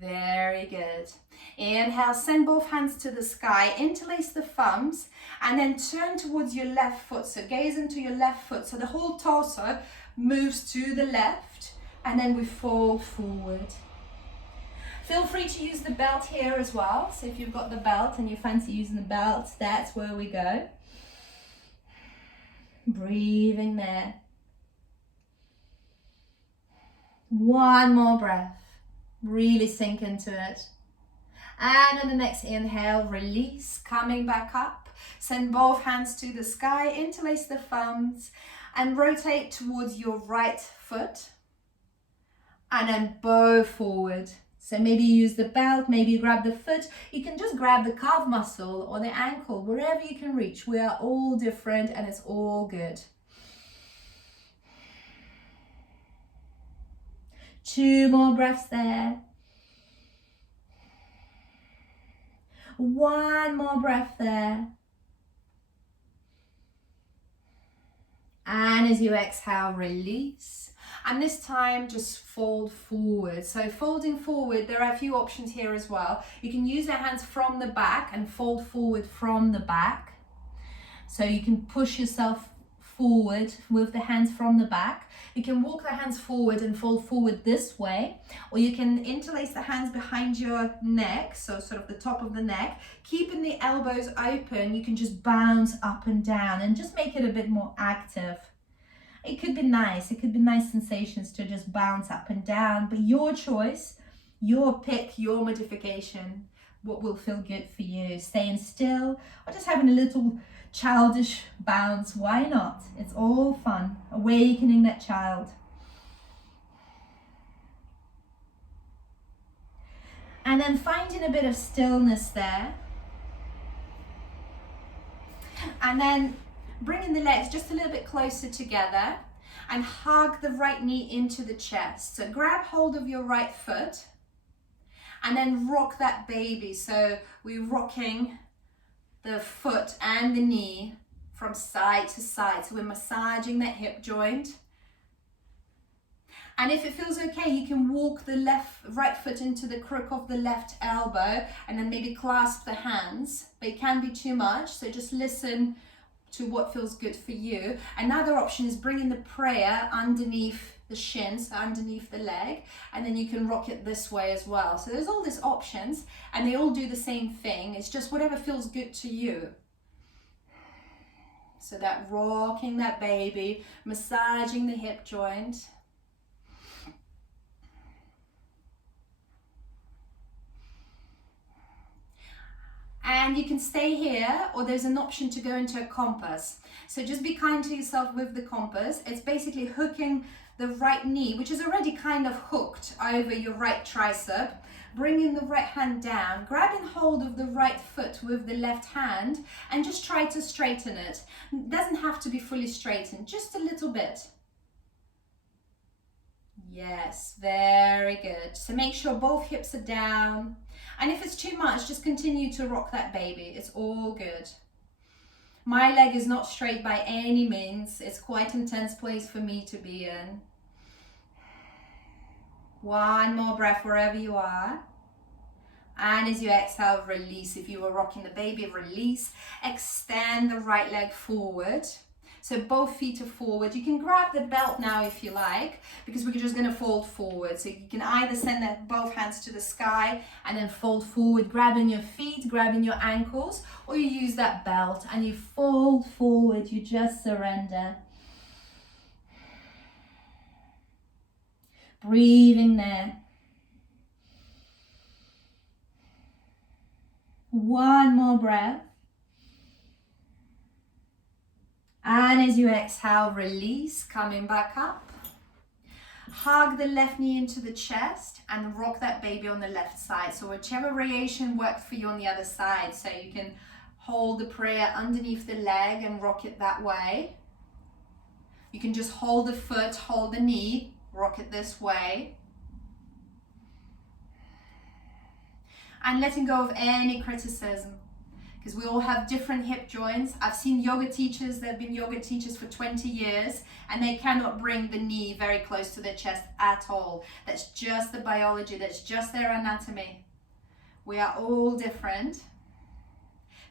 Very good. Inhale, send both hands to the sky, interlace the thumbs, and then turn towards your left foot. So gaze into your left foot. So the whole torso moves to the left, and then we fold forward. Feel free to use the belt here as well. So if you've got the belt and you fancy using the belt, that's where we go. Breathing there. One more breath. Really sink into it. And on the next inhale, release, coming back up. Send both hands to the sky, interlace the thumbs, and rotate towards your right foot. And then bow forward. So maybe you use the belt, maybe you grab the foot. You can just grab the calf muscle or the ankle, wherever you can reach. We are all different and it's all good. 2 more breaths there. 1 more breath there. And as you exhale, release. And this time, just fold forward. So folding forward, there are a few options here as well. You can use the hands from the back and fold forward from the back. So you can push yourself forward with the hands from the back. You can walk the hands forward and fold forward this way, or you can interlace the hands behind your neck, so sort of the top of the neck, keeping the elbows open. You can just bounce up and down and just make it a bit more active. It could be nice. It could be nice sensations to just bounce up and down, but your choice, your pick, your modification, what will feel good for you. Staying still or just having a little childish bounce, why not? It's all fun. Awakening that child. And then finding a bit of stillness there. And then bringing the legs just a little bit closer together and hug the right knee into the chest. So grab hold of your right foot and then rock that baby. So we're rocking the foot and the knee from side to side. So we're massaging that hip joint. And if it feels okay, you can walk the right foot into the crook of the left elbow and then maybe clasp the hands, but it can be too much. So just listen to what feels good for you. Another option is bringing the prayer underneath the shins, so underneath the leg, and then you can rock it this way as well. So there's all these options and they all do the same thing. It's just whatever feels good to you. So that rocking that baby, massaging the hip joint. And you can stay here, or there's an option to go into a compass. So just be kind to yourself with the compass. It's basically hooking the right knee, which is already kind of hooked over your right tricep, bringing the right hand down, grabbing hold of the right foot with the left hand, and just try to straighten it. It doesn't have to be fully straightened, just a little bit. Yes, very good. So make sure both hips are down. And if it's too much, just continue to rock that baby. It's all good. My leg is not straight by any means. It's quite an intense place for me to be in. One more breath wherever you are. And as you exhale, release. If you were rocking the baby, release. Extend the right leg forward. So both feet are forward. You can grab the belt now if you like, because we're just going to fold forward. So you can either send both hands to the sky and then fold forward, grabbing your feet, grabbing your ankles, or you use that belt and you fold forward. You just surrender. Breathing there. One more breath. And as you exhale, release, coming back up. Hug the left knee into the chest and rock that baby on the left side. So whichever variation worked for you on the other side. So you can hold the prayer underneath the leg and rock it that way. You can just hold the foot, hold the knee, rock it this way. And letting go of any criticism, because we all have different hip joints. I've seen yoga teachers that have been yoga teachers for 20 years and they cannot bring the knee very close to their chest at all. That's just the biology, that's just their anatomy. We are all different.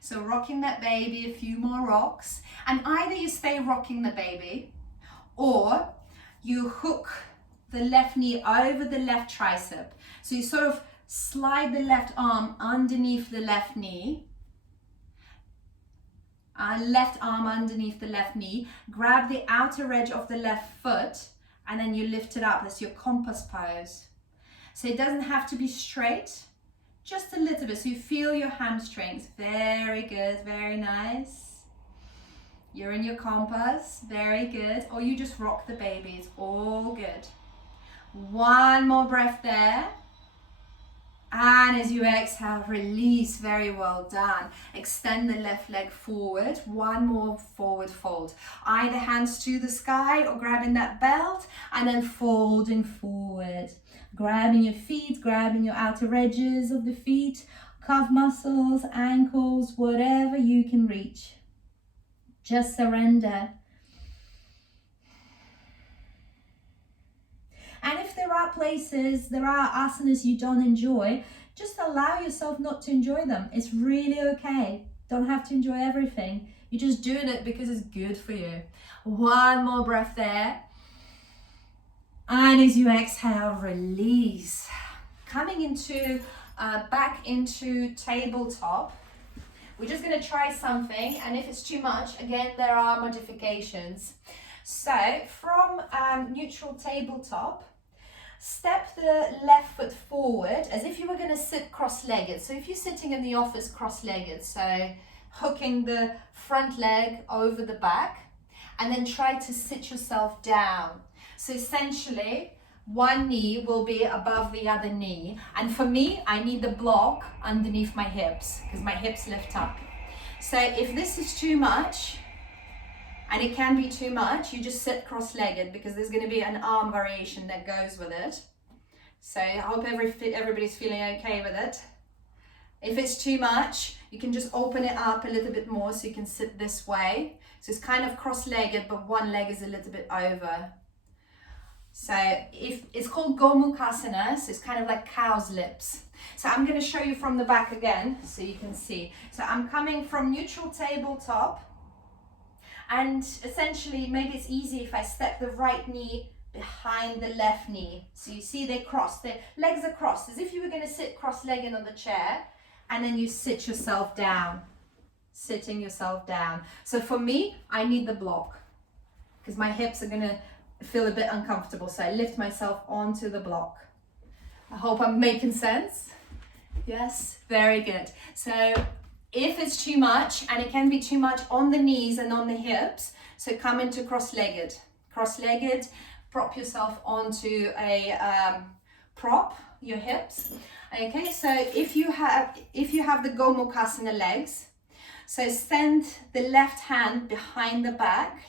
So rocking that baby, a few more rocks, and either you stay rocking the baby or you hook the left knee over the left tricep. So you sort of slide the left arm underneath the left knee. Left arm underneath the left knee, grab the outer edge of the left foot, and then you lift it up. That's your compass pose. So it doesn't have to be straight, just a little bit, so you feel your hamstrings. Very good, very nice. You're in your compass, very good. Or you just rock the baby, it's all good. One more breath there. And as you exhale, release. Very well done. Extend the left leg forward. One more forward fold. Either hands to the sky or grabbing that belt and then folding forward. Grabbing your feet, grabbing your outer edges of the feet, calf muscles, ankles, whatever you can reach. Just surrender. And if there are places, there are asanas you don't enjoy, just allow yourself not to enjoy them. It's really okay. Don't have to enjoy everything. You're just doing it because it's good for you. One more breath there. And as you exhale, release. Coming into, back into tabletop. We're just going to try something. And if it's too much, again, there are modifications. So from neutral tabletop, step the left foot forward as if you were going to sit cross-legged. So if you're sitting in the office cross-legged, so hooking the front leg over the back, and then try to sit yourself down. So essentially, one knee will be above the other knee. And for me, I need the block underneath my hips because my hips lift up. So if this is too much, and it can be too much, you just sit cross-legged because there's going to be an arm variation that goes with it. So I hope everybody's feeling okay with it. If it's too much, you can just open it up a little bit more so you can sit this way. So it's kind of cross-legged, but one leg is a little bit over. So if it's called Gomukhasana, so it's kind of like cow's lips. So I'm going to show you from the back again so you can see. So I'm coming from neutral tabletop. And essentially, maybe it's easy if I step the right knee behind the left knee. So you see they cross, their legs are crossed, as if you were going to sit cross-legged on the chair, and then you sit yourself down. sitting yourself down. So for me, I need the block because my hips are gonna feel a bit uncomfortable. So I lift myself onto the block. I hope I'm making sense. Yes, very good. So if it's too much, and it can be too much on the knees and on the hips, so come into cross-legged. Cross-legged, prop yourself onto a prop, your hips. Okay, so if you have the Gomukhasana legs, so send the left hand behind the back,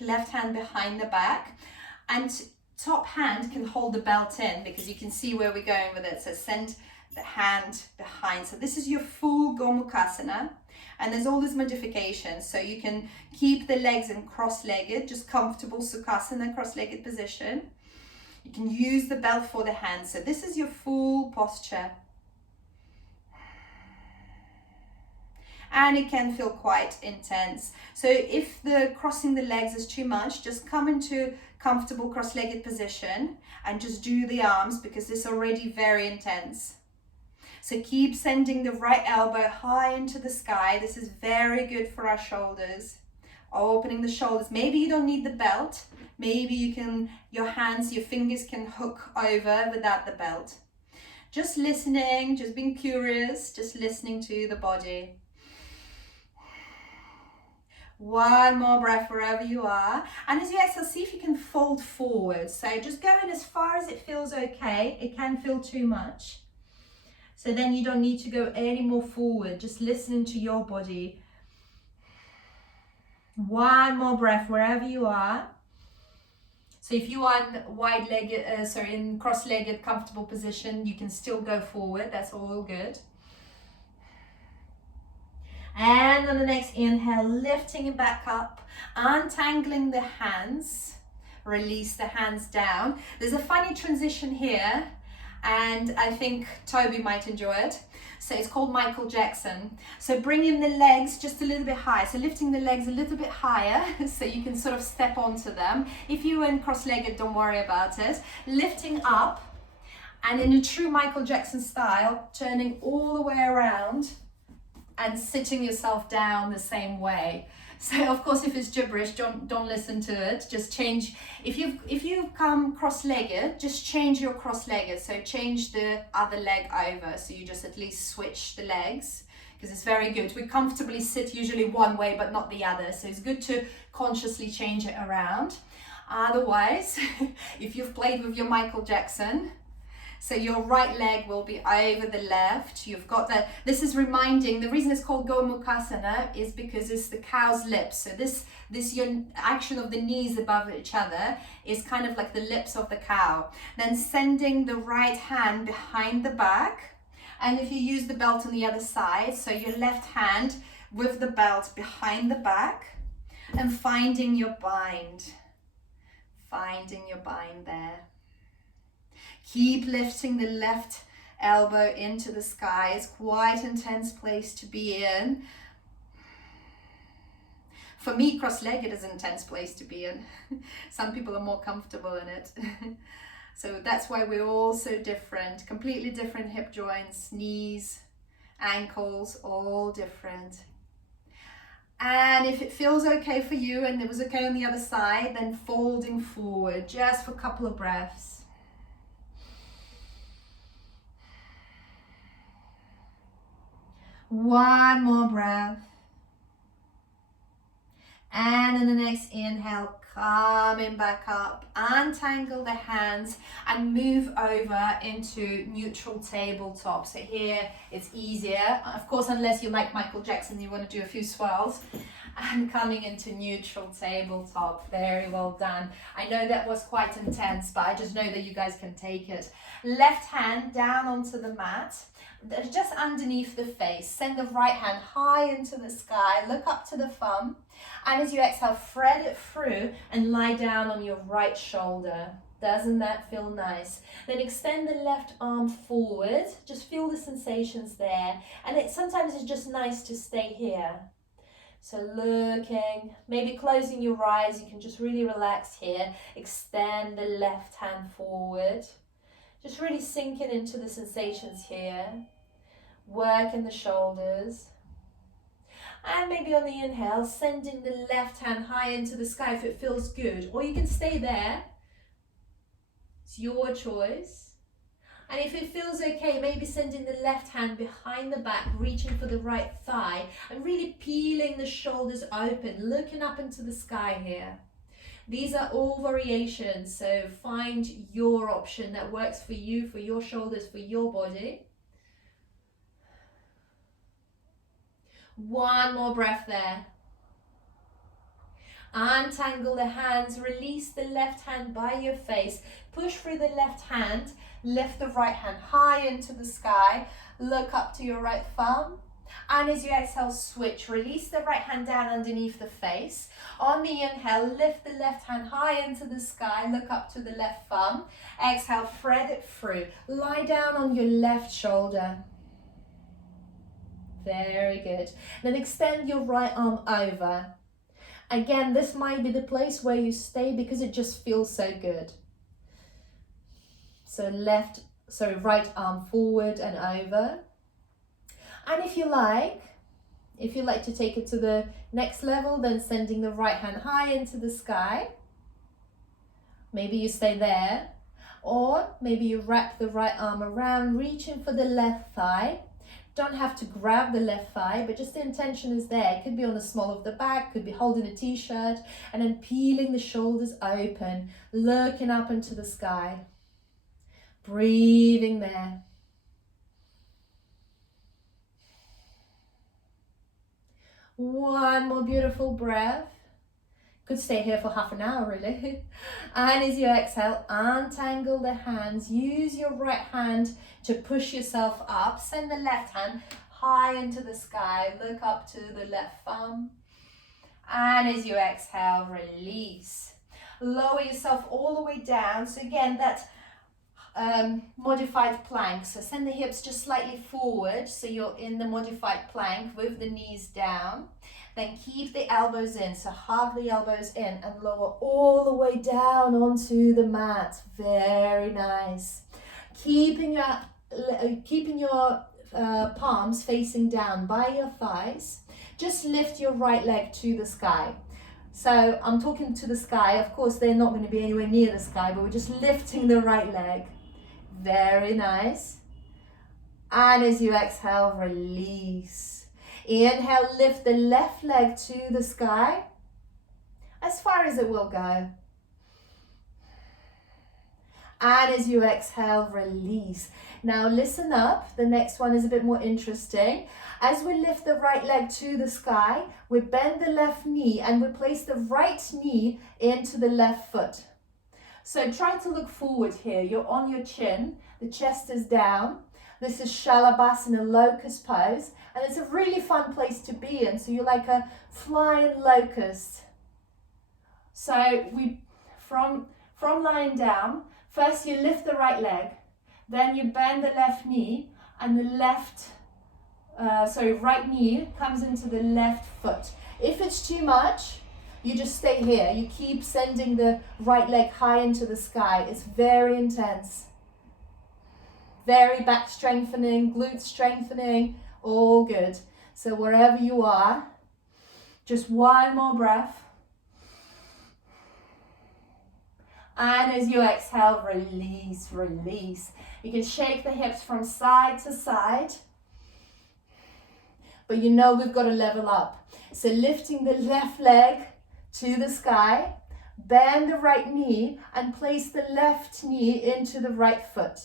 and top hand can hold the belt in because you can see where we're going with it. So send the hand behind. So this is your full Gomukhasana, and there's all these modifications. So you can keep the legs in cross-legged, just comfortable Sukhasana, cross-legged position. You can use the belt for the hands. So this is your full posture. And it can feel quite intense. So if the crossing the legs is too much, just come into comfortable cross-legged position and just do the arms because it's already very intense. So keep sending the right elbow high into the sky. This is very good for our shoulders. Opening the shoulders. Maybe you don't need the belt. Maybe you can, your hands, your fingers can hook over without the belt. Just listening, just being curious, just listening to the body. One more breath wherever you are. And as you exhale, see if you can fold forward. So just go in as far as it feels okay. It can feel too much. So then you don't need to go any more forward. Just listening to your body. One more breath wherever you are. So if you are in cross-legged comfortable position, you can still go forward. That's all good. And on the next inhale, lifting it back up, untangling the hands, release the hands down. There's a funny transition here, and I think Toby might enjoy it. So it's called Michael Jackson. So bringing the legs just a little bit high. So lifting the legs a little bit higher so you can sort of step onto them. If you went cross-legged, don't worry about it. Lifting up, and in a true Michael Jackson style, turning all the way around and sitting yourself down the same way. So of course, if it's gibberish, don't listen to it. Just change. If you come cross-legged, just change your cross-legged. So change the other leg over. So you just at least switch the legs because it's very good. We comfortably sit usually one way, but not the other. So it's good to consciously change it around. Otherwise, if you've played with your Michael Jackson, so your right leg will be over the left. You've got that. This is reminding, the reason it's called Gomukhasana is because it's the cow's lips. So this your action of the knees above each other is kind of like the lips of the cow. Then sending the right hand behind the back. And if you use the belt on the other side, so your left hand with the belt behind the back and finding your bind. Finding your bind there. Keep lifting the left elbow into the sky. It's quite an intense place to be in. For me, cross-legged is an intense place to be in. Some people are more comfortable in it. So that's why we're all so different. Completely different hip joints, knees, ankles, all different. And if it feels okay for you and it was okay on the other side, then folding forward just for a couple of breaths. One more breath. And in the next inhale, coming back up, untangle the hands and move over into neutral tabletop. So here it's easier. Of course, unless you like Michael Jackson, you want to do a few swirls. And coming into neutral tabletop. Very well done. I know that was quite intense, but I just know that you guys can take it. Left hand down onto the mat, just underneath the face. Send the right hand high into the sky. Look up to the thumb. And as you exhale, thread it through and lie down on your right shoulder. Doesn't that feel nice? Then extend the left arm forward. Just feel the sensations there. And sometimes it's just nice to stay here. So looking, maybe closing your eyes, you can just really relax here. Extend the left hand forward. Just really sinking into the sensations here. Work in the shoulders. And maybe on the inhale, sending the left hand high into the sky if it feels good. Or you can stay there. It's your choice. And if it feels okay, maybe sending the left hand behind the back, reaching for the right thigh, and really peeling the shoulders open, looking up into the sky here. These are all variations, so find your option that works for you, for your shoulders, for your body. One more breath there. Untangle the hands, release the left hand by your face, push through the left hand, lift the right hand high into the sky, look up to your right thumb, and as you exhale, switch, release the right hand down underneath the face. On the inhale, lift the left hand high into the sky, look up to the left thumb, exhale, thread it through, lie down on your left shoulder. Very good. Then extend your right arm over. Again, this might be the place where you stay because it just feels so good. So right arm forward and over. And if you like to take it to the next level, then sending the right hand high into the sky. Maybe you stay there. Or maybe you wrap the right arm around, reaching for the left thigh. Don't have to grab the left thigh, but just the intention is there. It could be on the small of the back, could be holding a t-shirt, and then peeling the shoulders open, looking up into the sky. Breathing there. One more beautiful breath. Could stay here for half an hour really. And as you exhale, untangle the hands. Use your right hand to push yourself up. Send the left hand high into the sky. Look up to the left thumb. And as you exhale, release. Lower yourself all the way down. So again, that's modified plank. So send the hips just slightly forward. So you're in the modified plank with the knees down. Then keep the elbows in, so hug the elbows in and lower all the way down onto the mat. Very nice. Keeping your palms facing down by your thighs. Just lift your right leg to the sky. So I'm talking to the sky. Of course, they're not going to be anywhere near the sky, but we're just lifting the right leg. Very nice. And as you exhale, release. Inhale, lift the left leg to the sky, as far as it will go. And as you exhale, release. Now listen up, the next one is a bit more interesting. As we lift the right leg to the sky, we bend the left knee and we place the right knee into the left foot. So try to look forward here. You're on your chin, the chest is down. This is Shalabhasana, locust pose, and it's a really fun place to be in. So you're like a flying locust. So from lying down, first you lift the right leg, then you bend the left knee, and the right knee comes into the left foot. If it's too much, you just stay here. You keep sending the right leg high into the sky. It's very intense. Very back strengthening, glute strengthening, all good. So wherever you are, just one more breath. And as you exhale, release, release. You can shake the hips from side to side. But you know we've got to level up. So lifting the left leg to the sky, bend the right knee and place the left knee into the right foot.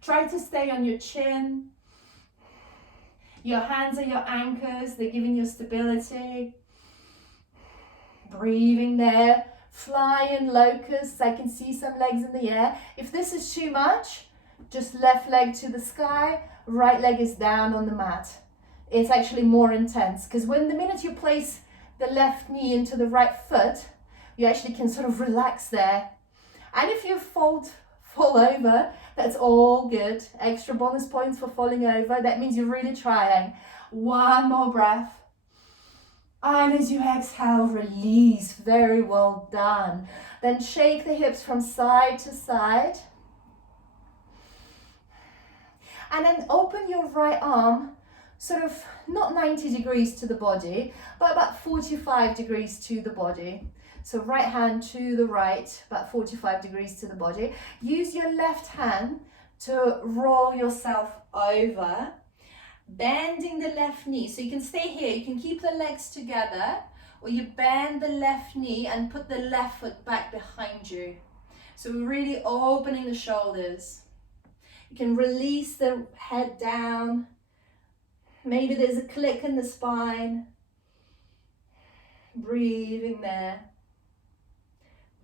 Try to stay on your chin. Your hands are your anchors. They're giving you stability. Breathing there. Flying locusts. I can see some legs in the air. If this is too much, just left leg to the sky. Right leg is down on the mat. It's actually more intense because the minute you place the left knee into the right foot, you actually can sort of relax there. And if you fall over, that's all good. Extra bonus points for falling over. That means you're really trying. One more breath. And as you exhale, release. Very well done. Then shake the hips from side to side. And then open your right arm sort of not 90 degrees to the body, but about 45 degrees to the body. So right hand to the right, about 45 degrees to the body. Use your left hand to roll yourself over, bending the left knee. So you can stay here, you can keep the legs together, or you bend the left knee and put the left foot back behind you. So we're really opening the shoulders. You can release the head down. Maybe there's a click in the spine. Breathing there.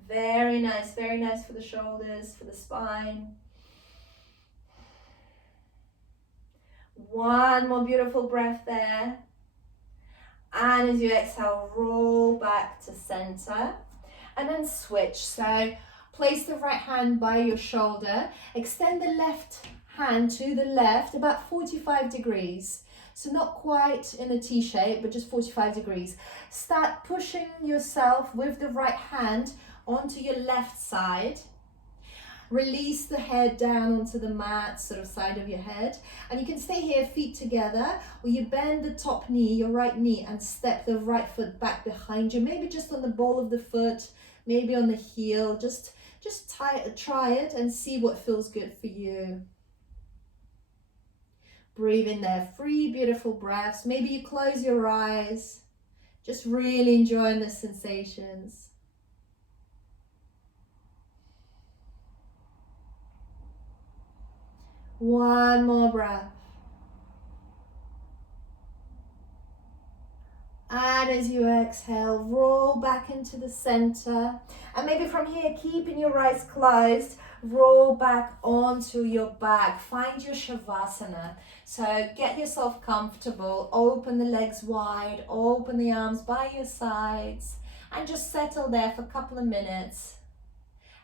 Very nice for the shoulders, for the spine. One more beautiful breath there. And as you exhale, roll back to center. And then switch. So place the right hand by your shoulder. Extend the left hand to the left, about 45 degrees. So not quite in a T shape, but just 45 degrees. Start pushing yourself with the right hand onto your left side. Release the head down onto the mat, sort of side of your head. And you can stay here, feet together, or you bend the top knee, your right knee, and step the right foot back behind you. Maybe just on the ball of the foot, maybe on the heel. Just try it and see what feels good for you. Breathe in there, 3 beautiful breaths. Maybe you close your eyes. Just really enjoying the sensations. One more breath. And as you exhale, roll back into the center. And maybe from here, keeping your eyes closed, roll back onto your back. Find your Shavasana. So get yourself comfortable. Open the legs wide. Open the arms by your sides. And just settle there for a couple of minutes.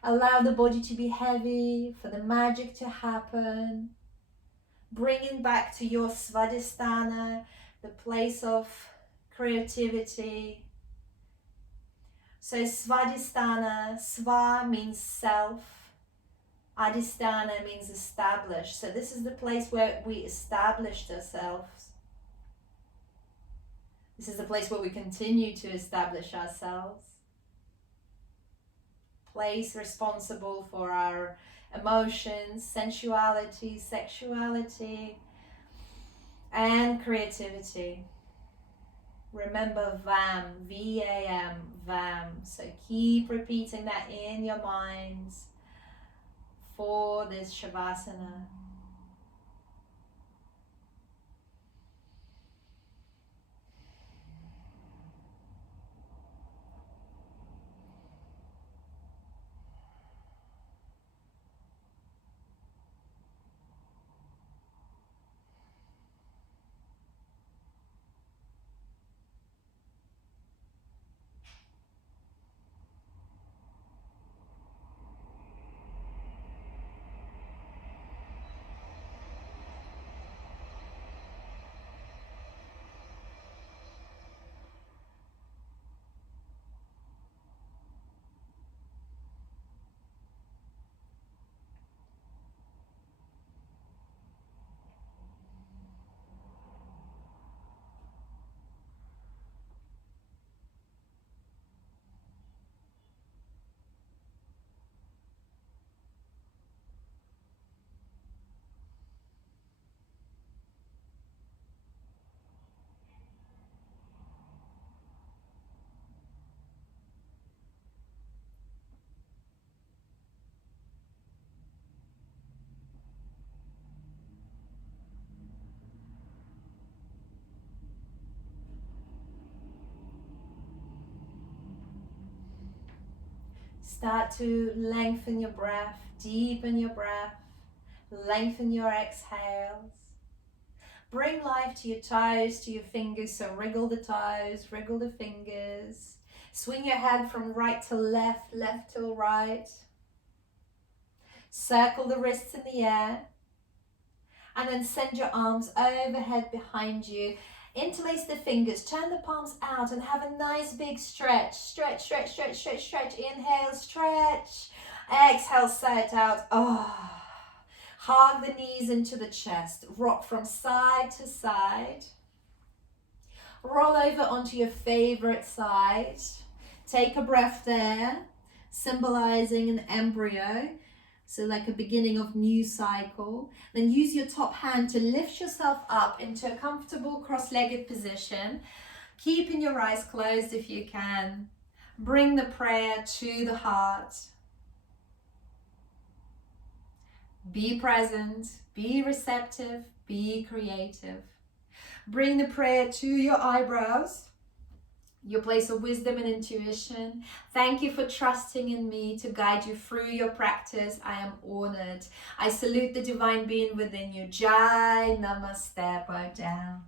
Allow the body to be heavy, for the magic to happen. Bringing back to your Swadhistana, the place of creativity. So Swadhistana, Swa means self, Adhisthana means established. So this is the place where we established ourselves. This is the place where we continue to establish ourselves. Place responsible for our emotions, sensuality, sexuality, and creativity. Remember VAM, V-A-M, VAM. So keep repeating that in your minds for this Shavasana. Start to lengthen your breath, deepen your breath, lengthen your exhales. Bring life to your toes, to your fingers, so wriggle the toes, wriggle the fingers. Swing your head from right to left, left to right. Circle the wrists in the air. And then send your arms overhead behind you. Interlace the fingers, turn the palms out and have a nice big stretch. Stretch, stretch, stretch, stretch, stretch. Inhale, stretch. Exhale, sigh it out. Hug the knees into the chest. Rock from side to side. Roll over onto your favorite side. Take a breath there, symbolizing an embryo. So like a beginning of new cycle. Then use your top hand to lift yourself up into a comfortable cross-legged position. Keeping your eyes closed if you can. Bring the prayer to the heart. Be present, be receptive, be creative. Bring the prayer to your eyebrows, your place of wisdom and intuition. Thank you for trusting in me to guide you through your practice. I am honored. I salute the divine being within you. Jai Namaste. Bow down.